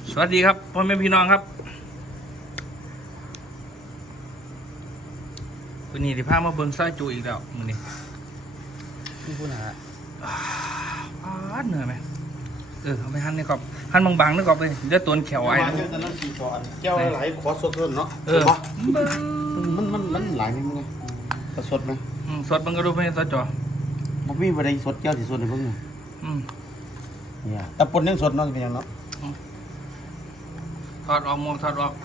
สวัสดีครับพ่อแม่พี่น้องครับวันนี้ที่พามาเบิ่งซอยจุอีกแล้วมื้อนี้พี่พูดนะเหนื่อยไหมเอาไปหั่นนี่ครับหั่นบางๆนี่ครับเลยเดี๋ยวตัวแขวไอ้นะเจ้าหลายขอสดๆเนาะมันหลายนิดนึงสดไหมสดมันก็รู้ไหมสดจ่อมันมีอะไรสดเจ้าที่สดในพวกนี้เนี่ยแต่ปนยังสดเนาะเป็นยังเนาะถอดออกหมวกถอดออก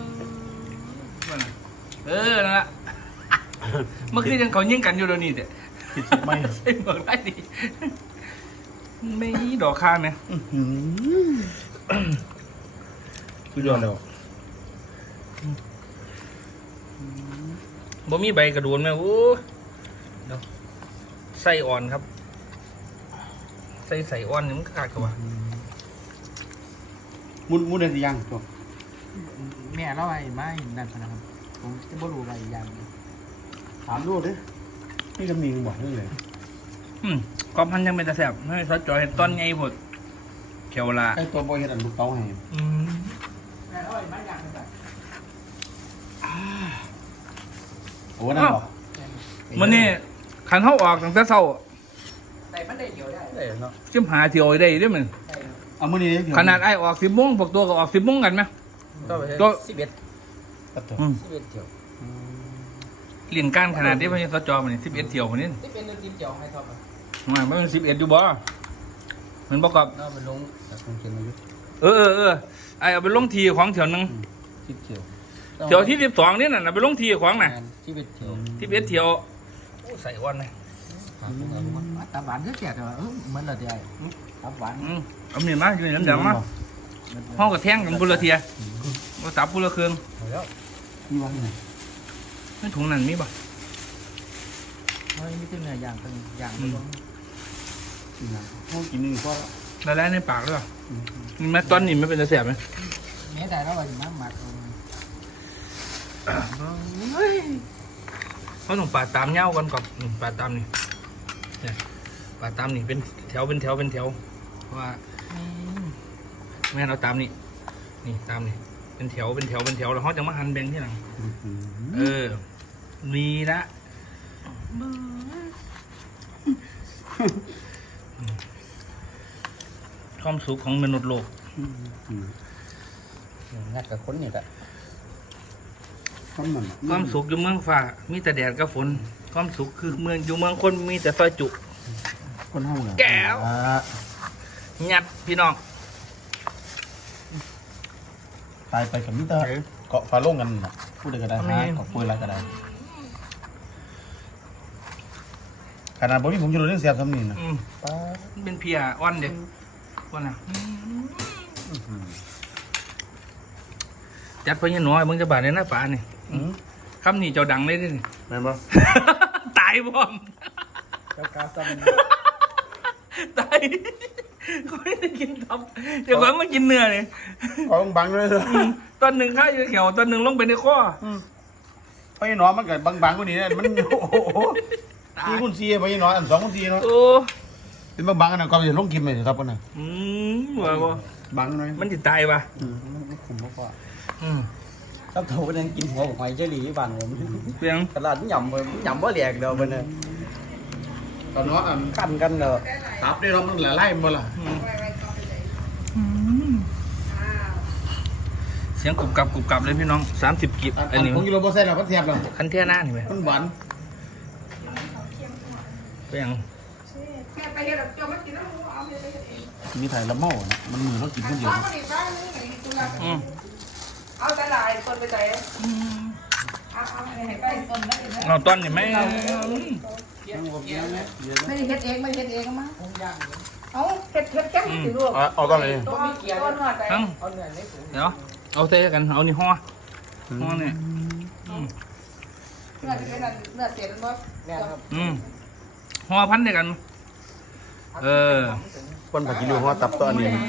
นั่นแหละเมื่อคืนยังเขายิงกันอยู่เดี๋ยวนี้เด็ดไม่ใช่หมวกได้ดีไม่ดอกข้างเนี่ยคือยอดแล้วบ่มีใบกระดูนไหมโอ้ไส้อ่อนครับใส่อ่อนนี่มันขาดกว่ามุนอะไรยังจบแม่เล่าไอ้ไม่นั่นนะครับผมจะบ่รู้อะไรอย่างถามดูดินี่ก็มีบอกนี่เลยกอมพันยังเป็นตะแสบให้ซอสจอยต้นไงผดเขียวลาไอ้ตัวบอยเห็นอันลูกเต้าให้แม่เล่าไอ้ไม่อย่างนั้นโอ้นั่นหรอมันนี่ขันเข้าออกตั้งแต่เช้าแต่มันได้เดียวได้เนาะจิ้มหาเที่ยวได้ด้วยมันเอามื้อนี้ขนาดไอ้ออก10 โมงพวกตัวก็ออก10 โมงกันไหมตัว11เที่ยวเรียนการขนาดที่พญาซอสจอมันนี่11 เที่ยวมันนี่ 11นึงกินเที่ยวให้ทอดมันเป็น11อยู่บ่มันประกอบเอาไปลงจากคงเขียนมาอยู่ไอ้เอาไปลงทีของเที่ยวนึง 10เที่ยวเที่ยวที่12นี่น่ะไปลงทีของน่ะ 11เที่ยว 11 เที่ยวใส่อ่อนเลยตับหวานก็แก่แต่ว่าเหมือนละเดียวตับหวานเอาเมียมาอยู่ในน้ำแดงมาห้องกับแท่งกันบุรเทียมาสับบุรเครื่องนี่ว่าไงไม่ถุงนั่นมีบ่ไม่ถึงเนื้อย่างเป็นอย่างห้องกินนี่ก็ละลายในปากด้วยนี่แม่ตอนนี้ไม่เป็นตะแสบไหมแม่แต่เราไปน้ำหมักเขาต้องปาดตามเงากันก่อนปาดตามนี่ปาดตามนี่เป็นแถวว่าแม่เราตามนี่ตามนี่เป็นแถวแล้วเขาจะมาหั่นแบ่งที่หลังมีละความสุขของมนุษย์โลกงัดกับคนนี่แหละความสุขอยู่เมืองฟ้ามีแต่แดดกับฝนความสุขคือเมืองอยู่เมืองคนมีแต่ซอยจุคนห้องเหรอแก้วยัดพี่น้องตายไปกับมิเตอร์เกาะฟ้าโล่งกันพูดได้ก็ได้ฮะเกาะปุยอะไรก็ได้ขนาดบ่มีผมจะรู้เรื่องเสียบซ้ำนี่นะเป็นเพียอ่อนเด็กอ่อนอ่ะจัดไปยังน้อยมึงจะบาดในหน้าป่านี่คำนี้เจ้าดังเลยดิแม่นบ่ตายบ่มเจ้ากาซันตายเขาไม่ได้กินทับเดี๋ยวก่อนมากินเนื้อเลยของบังเลยตอนหนึ่งข้าอยู่เขียวตอนหนึ่งลงไปในข้อเพราะยันน้อยมันเกิดบางๆกว่านี้มันโอ้โหที่คุณซีเพราะยันน้อยอัน2 คุณซีเนาะเป็นบางๆกันนะก็จะลงกินเลยครับกันนะว่าบ่บางหน่อยมันจะตายป่ะมันขุ่นมากกว่าครับโถก็ยังกินหัวของไอ้เจลี่บ้านผมเพียงตลาดหย่ำว่าแหลกเดียวมันเลยตอนน้อขั้นกันเนอะตับได้เรามันหลายไล่มาละเสียงกรุบกรับเลยพี่น้อง30 กิบอันนี้ของกิโลโบเซ่เราก็เทียบเราคันเทียหน้านี่ไหมมันหวานเพียงมีถ่ายละเมานะมันมือเรากินคนเดียวเอาแต่ลายคนไปใจเราตอนนี้ไม่ได้เฮ็ดเองมั้งเอาเฮ็ดแค่สิลูกเอาตอนไหนเดี๋ยวเอาเตะกันเอานี่ห่อเนี่ยเนื้อเสียนบ่แม่ครับห่อพันเดียวกันคนผักกิโลห่อตับตัวนี้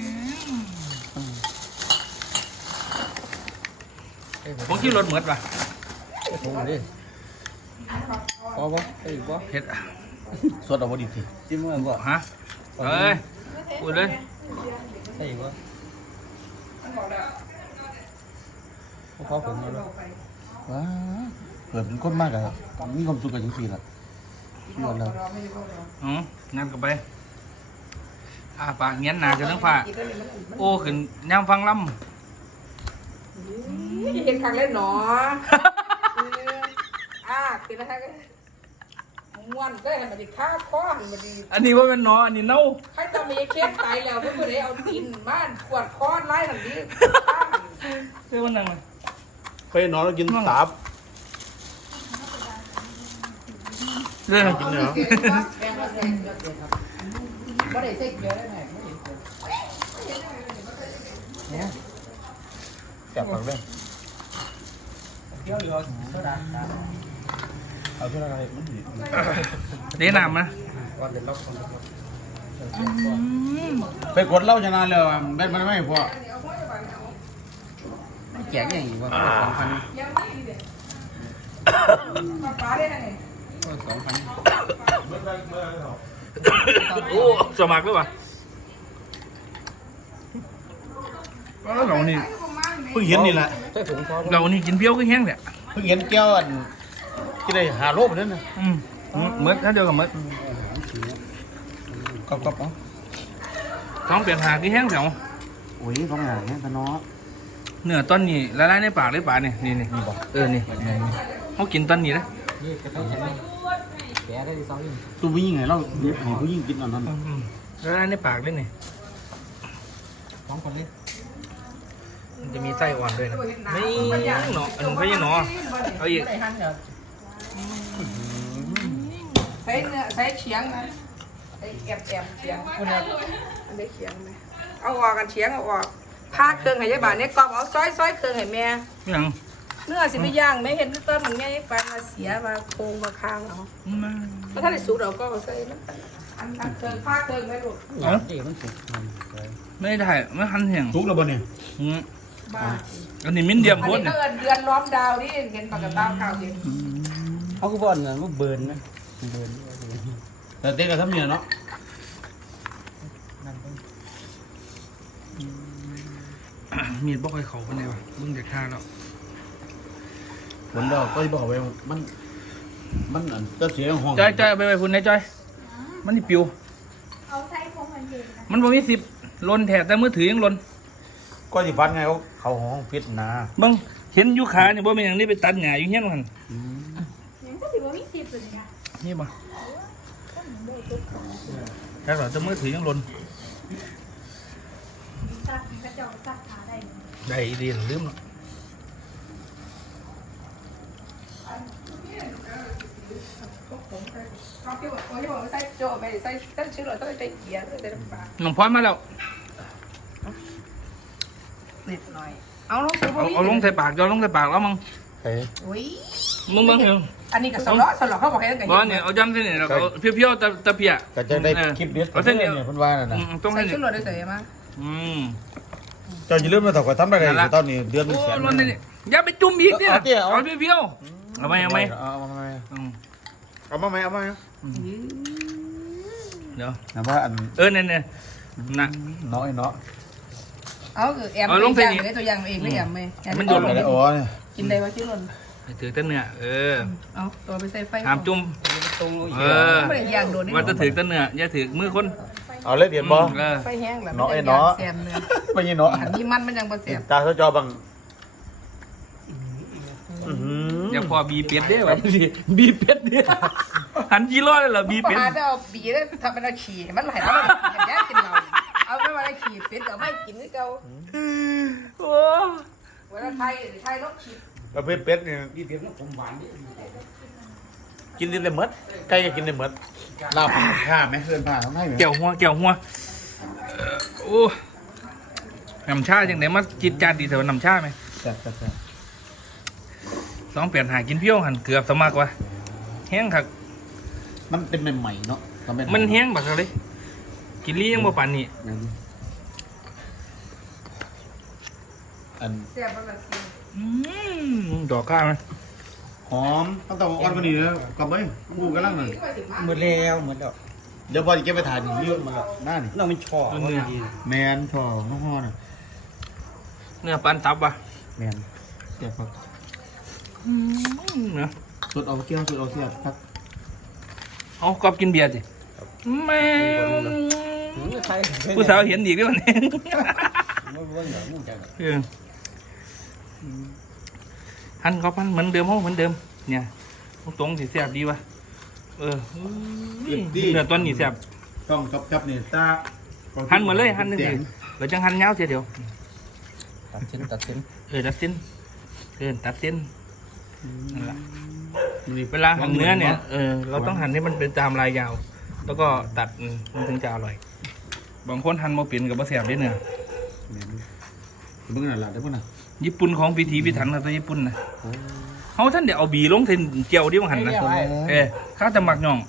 ผมขี่รถเหมือนป่ะผมดิพอบ่ไอ้บ่เผ็ดสดเอาบ่ดีสิจิ้มมันบ่ฮะพูดเลยไอ้บ่พอผมแล้วว้าเกิดเป็นคนมากอะมีความสุขกับจังสี่ละยอดแล้วงั้นก็ไปปากเงี้ยนหนาจะต้องผ่าโอ้ขึ้นย่ำฟังล่ำเห็นครั้งเล่นหนอคือนะคะม้วนก็เห็นมันดีข้าข้อมันดีอันนี้ว่าเป็นหนออันนี้เน่าใครต้องมีเคสตายแล้วเพื่อนเอาดินบ้านขวดคอไล่หนังนี้เรื่องมันนั่งเลยไปนอนแล้วกินตับเรื่องกินเนื้อบ่ได้เซ็กเยอะได้ไหมแซ่บปากเลยเที่ยวอยู่โซดาเอาเท่าไหร่มันดีเดี๋ยวน้ำนะก่อนเดินรอบคนไปกดเหล้าชนะเลยมันไม่พอแจกอย่างนี้ว่า2,000 ป้าได้ไหมโอ้สมัครด้วยวะเรานี่เพิ่งเห็นนี่แหละใช่ผมพอเรานี่กินเปรี้ยวก็แห้งแหละเพิ่งเห็นแก้วอันที่ได้หาโลบนั่นนะเมื่อถ้าเดียวกับเมื่อก๊อบๆเอาท้องเปลี่ยนหาที่แห้งแถวโอ้ยท้องหาเนี่ยตะน้อเนื้อต้นนี้ละลายในปากเลยป่านี่นี่บอกนี่เขากินต้นนี้นะนี่กระทั่งแข็งแกได้2ยิ่งตัวผู้หญิงไงเราให้ผู้หญิงกินอันนั้นละลายในปากเลยนี่ 2คนเลยมันจะมีไส้อ่อนด้วยนะนี่หนออันนี้ไม่ใช่หนอเอาอีกใส่หั่นเหรอใส่เนื้อใส่เฉียงนะไอ้แอบเฉียงคนนั้นอันนี้เฉียงไหมเอาออกกันเฉียงเอาออกผ้าเครื่องให้ยายบ้านเนี่ยกรอบเอาซอยเครื่องให้แม่ยังเนื้อสิไปย่างไม่เห็นต้นมันง่ายไปมาเสียมาโคงมาค้างเอาเพราะถ้าได้สูตรเราก็ใส่อันเครื่องผ้าเครื่องไม่หลุดนี่มันสุกไม่ได้ไม่ทันเหี่ยงทุกแล้วบ่เนี่ยบ้าอันนี้มิ้นเดียมอันโคตนี้รก็เดือนล้อมดาวนี่เห็นปากกาตามข่าวเห็นเขาก็บ่นนะว่าเบิร์นนะเบิร์นแต่เด็กกับทำเนี่ยเนาะมีดบอกให้เขาคนไหนวะมึงจะฆ่าแล้วผลเราก็จะบอกไว้มันอันจะเสียห้องจ้อยไปพุ่นนายจ้อยมันนี่ปิวเอาใช้ของมันเย็นนะมันบ่มี10ลนแถบแต่มือถือยังลนก็สิฟันไงเขาห้องพิษนะเบิ่งเห็นอยู่ขานี่บ่เป็นอย่างนี้ไปตัดหญ้าอยู่เฮียนมันยังก็ถือว่ามีสิบเลยนะนี่บ่แค่ว่าแต่มือถือยังลนซักกระจอกซักขาได้ได้ดีลืมเนาะเขาคิดว่าโอ้ยบอกใส่โจไม่ใส่ชื่อเราต้องใส่เกียร์ใส่น้ำปลาน้องพรมาแล้วนิดหน่อยเอาลงสูบเอาลงใส่ปากลงใส่ปากแล้วมึงเฮ้ยอุ้ยมึงเห็นอันนี้ก็สลอเขาบอกให้ตั้งแต่บ่เนี่ยเอาจำเส้นนี่แล้วก็เพียวๆตะเพียก็จะได้คลิปเด็ดเนี่ยเพิ่นว่าน่ะนะต้องใส่ให้ชื่อเราได้ใส่มาเจ้าจะเริ่มมาถอดกระทำได้ตอนนี้เดือนนึโอ้งแสนลนนี่อย่าไปจุ่มอีกเนี่ยเอาเตี้ยเอาเอาเพียวๆเอาไหมเอามาไหมเดี๋ยวนะว่าอันเนี่ยน่ะน้อยเนาะเอาคือแอมอย่างในตัวอย่างเองเลยแอมไหมมันโดนอะไรอ๋อเนี่ยกินได้ว่าชื่อหล่นถือต้นเนื้อเอาตัวไปใส่ไฟหามจุ่มตรงไม่ได้ย่างโดนนี่ว่าจะถือต้นเนื้ออย่าถือมือคนเอาเลยเดี๋ยวบ่ไฟแห้งแล้วแซมเนื้อไปยี่เนาะอันนี้มันยังบ่แซมตาเขาจอบังอย่าพอบีเป็ดเด้แบบบีเป็ดเด้หันกี่ร้อยเลยเหรอบีเป็ดพาจะเอาบีได้ทำเป็นเอาขี่มันไหลแล้วมันแย่กินเราเอาไม่มาได้ขี่เป็ดกับไม่กินนี่เก่าโอ้เวลาไทยนกขี่ประเภทเป็ดเนี่ยที่เดียวแล้วผมหวานดิกินได้หมดไก่ก็กินได้หมดลาบผ้าไหมเพื่อนผ้าทำให้ไหมเกี่ยวหัวโอ้น้ำชาจังไหนมาจิตจานดีแต่ว่าน้ำชาไหมจัด 2เปลี่ยนหากินเพี้ยวหันเกือบสมักว่ะแห้งคักมันเป็นใหม่ๆเนาะมันแห้งบักเลยกินลี่ยังบ่ปานนี้อันแซมมันแบบดอกข้าวไหมหอมตั้งแต่วันนี้นะกลับไปกูกำลังเลยหมดแล้วหมดแล้วเดี๋ยวพอจะเก็บไปถ่ายนี่เยอะมาแล้วหน้านี่เราไม่ชอบแมนชอน้องฮอน่ะเนื้อปันตับว่ะแมนเสียบครับเนื้อสุดเอาเกี้ยวสุดเอาเสียบครับเอากอบกินเบียร์สิแม่ผู้สาวเห็นอีกด้วยวันนี้หั่นกอบหั่นเหมือนเดิมเหมือนเดิมเนี่ยตรงๆสิแซ่บดีว่ะเนื้อต้นนี่แซ่บต้องจับนี่ตาหั่นเหมือนเลยหั่นนึงสิเราจังหั่นเงาเสียเดียวตัดชิ้นตัดเส้นตัดเส้นนั่นแหละเวลาหั่นเนื้อเนี่ยเราต้องหั่นให้มันเป็นตามลายยาว แล้วก็ตัดมันถึงจะอร่อยบางคนหั่นมาเปลี่ยนกับมะแสบได้เนื้อเบิ่งนั่นล่ะได้บ่น่ะญี่ปุ่นของพิธีพิถันนะตัวญี่ปุ่นนะเขาท่านเดี๋ยวเอาบีลงเส้นเจียวดิมังหันนะข้าจะหมักน่อง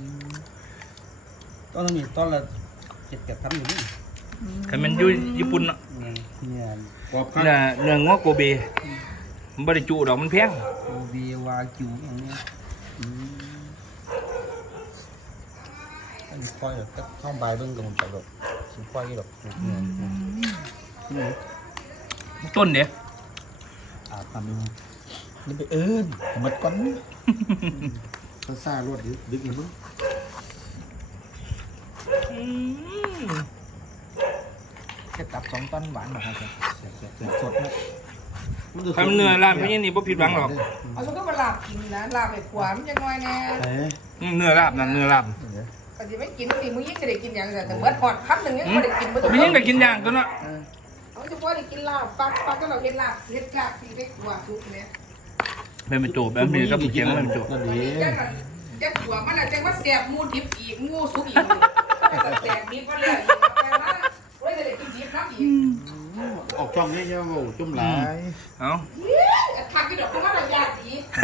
ต้นนี้ต้นละ7-8คำอยู่นี่คันมันอยู่ญี่ปุ่นเนาะเนี่ยกรอบครับเนื้องอโกเบมันบริจุดอกมันแพงโอเบียวากิวอย่างนี้อันนี้ค่อยแบบท่องใบเบิ้งกับมันไปแบบชิ้นค่อยแบบต้นเดี๋ยวอาบน้ำนี่ไปเอิญหมดก้อนก็ซ่ารวดดึกๆมั้งแค่ตับ2 ต้นหวานหรอกครับสดนะทำเนื้อร้านพี่นี่บ่ผิดหวังหรอกเอาสุก็มาลาบกินนะลาบไปขวานยังน้อยแน่เนื้อลาบนั่นเนื้อลาบก็จะไม่กินสิมึงยิ่งจะได้กินอย่างแต่เมื่อหอดคำหนึ่งยังไม่ได้กินไม่ยังก็กินอย่างตัวเนาะเขาจะว่าได้กินลาบฟักก็เราเห็นลาบที่ได้ขวานทุกเนี่ยเป็นโจแบบนี้ก็เขียงเป็นโจนั่นดีจังขวานมันอาจจะว่าแสบมูดิบอีกงูสุกอีกแสบนิดก็เลยแต่ว่าเว้ยจะได้กินดิบน้ำอีกออกช่องนี้ใช่ไหมจุ่มหลายเอาทักกี่ดอกเพราะว่าเราญาติ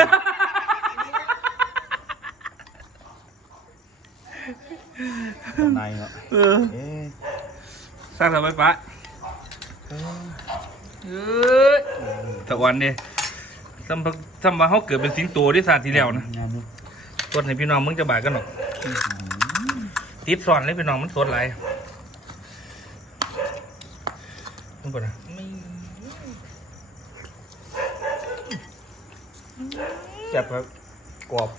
ในเนาะสร้างเสาไฟฟ้าตะวันเด้ซ้ำว่าเขาเกิดเป็นสิงโตที่ศาสตร์ที่แล้วนะงานนี้สดให้พี่น้องมึงจะบาดกันหรอกติดซ้อนเลยพี่น้องมันสดหลายมึงก่อนนะจับครับกรอบ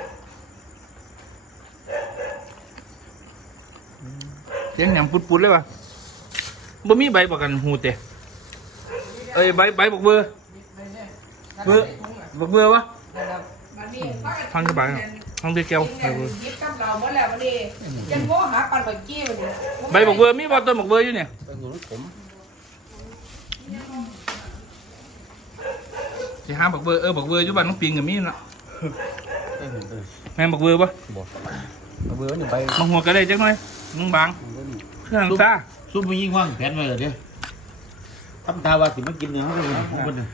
เสียงหยำปุดๆเลยป่ะบ่มีใบประกันหูเตะใบบอกเบอร์บอกเบอร์วะฟังกระบะฟังเดือดแก้วยิบกับเราเมื่อแล้ววันนี้ยังโง่หาปันใบกี้วันนี้ใบบอกเบอร์มีบอต้นบอกเบอร์อยู่เนี่ยเป็นหนูผมสิหาบอกเบอร์บอกเบอร์อยู่บ้านน้องปิงกับมีน่ะแม่บอกเบอร์ปะเบื่อนี่ใบมาหัวก็ได้จังหน่อยมึงบางเครื่องซ่าซุปมันยิ่งว่างแผนไว้เลยเด้ทำตาว่าสิมากินเนื้อเขาเลยของคนนึง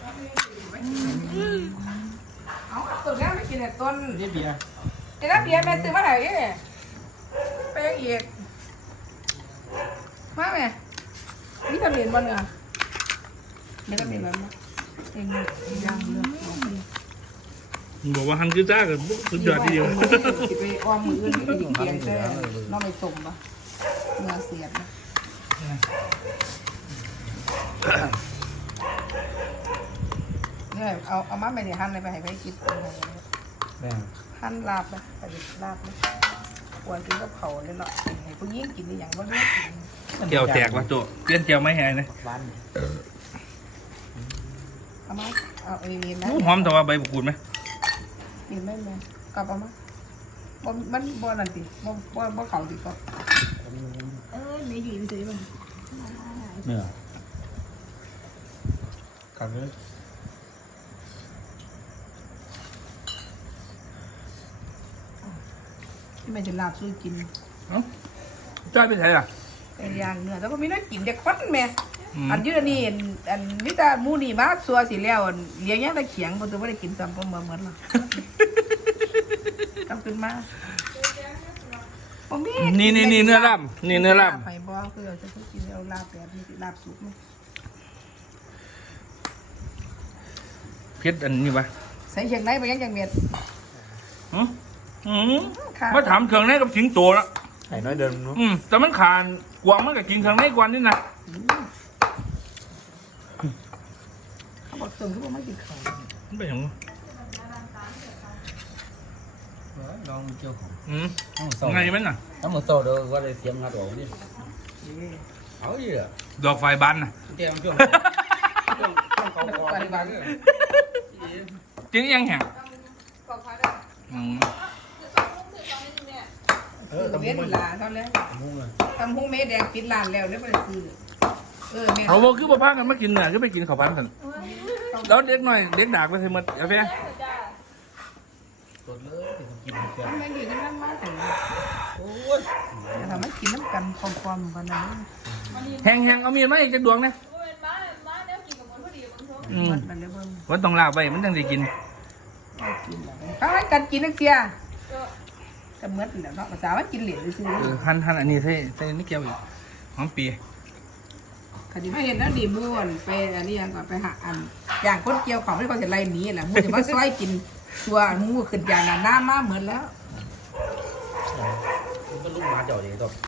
เอาต้นนี้ไม่กินแต่ต้นนี่เบียร์ไอ้น้าเบียร์แม่ซื้อมาไหนเนี่ยไปยังอีกมาไหมนี่ทำเหรียญบอลเหรอไม่ทำเหรียญบอลมั้ยเองยังเลือกบอกว่าหันคือซ่ากับสุดยอดทีเดียวคิดไปอ้อมมืออื่นไม่ได้ยิงเกียงแต่น้องไม่ส่งปะเนื้อเสียดนะเนี่ยเอามาไปเนี่ยหั่นเลยไปให้ไปกินแม่งหั่นลาบนะไปดิลาบนะควรกินกับเขาเลยเนาะให้ผู้หญิงกินอย่างว่าด้วยเจียวแตกว่ะโจเปลี่ยนเจียวไม่แห้งนะหวานเอามาเอาไอ้นี่นะหอมแต่ว่าใบบุกูดไหมนี่ไม่แม่กลับเอามาบ่มันบ่นั่นติบ่เขาติก็ไม่อยู่เฉยๆมันเนื้อขับเลยที่มันจะลาบสู้กินจ้อยไปไหนล่ะเป็นอย่างเนื้อแล้วก็มีน้อยกินเด็กคนแม่อันยืนนี่อันมิตามูนี่มาซัวสิแล้วเลี้ยงยังได้เขียงบ่ตัวบ่ได้กินซ้ำบ่เหมือนหรอกกำขึ้นมาบ่มีนี่เนื้อลาบนี่เนื้อลาบไผบ่คือเอาจะกินเอาลาบแบบนี้ลาบสุกมั้ยเพชรอันนี้ปะใส่เชียงไหนไปยังจังเม็ดมาถามเครื่องในกับสิงโตละไข่น้อยเดิมเนาะแต่มันขาดกวางมันกับกินเครื่องในกวนนี่นะบอกเติมก็บอกไม่กินข้าวมันเป็นอย่างนี้ลองเกี่ยวของไงมันน่ะถ้ามันโตเดี๋ยวก็เลยเสียมงัดออกนี่เอาอยู่อ่ะดอกไฟบานน่ะเดี๋ยวช่วงเขาคอที่บ้านเนี่ยกินยังแห้งบอกเขาได้ เว้นลาเขาแล้วทำหุ้งเมแดงปิดร้านแล้วได้บ่ได้ซื้อแม่เอาบ่คือบ่พากันมากินเนื้อคือไปกินข้าวผัดกันแล้วเด็กหน่อยเด็กดากไปใส่หมดกาแฟสดเลยกินกาแฟแม่อยู่ที่นั่นมาแต่โอ้ยทำให้กินน้ำกันความๆกันนะแห้งๆเอามีดมาอีกจักดวงนะหมดมันเลยเบิ่งว่าต้องลาบไว้มันจังได้กินเขาให้กันกินนักเสียก็เหมือนแล้วเนาะภาษาว่ากินเหรียญซื้อหั่นอันนี้ใส่นี่เกี่ยวอีกหอมปีคดีไม่เห็นแล้วดีม่วนไปอันนี้ยังก่อนไปหาอันอย่างคนเกี่ยวของที่เขาเสร็จไรหนีแหละมูจะมาซอยกินตัวมูขึ้นอย่างน้ำมาเหมือนแล้วมันก็ลูกหมาเจ่อดีตัว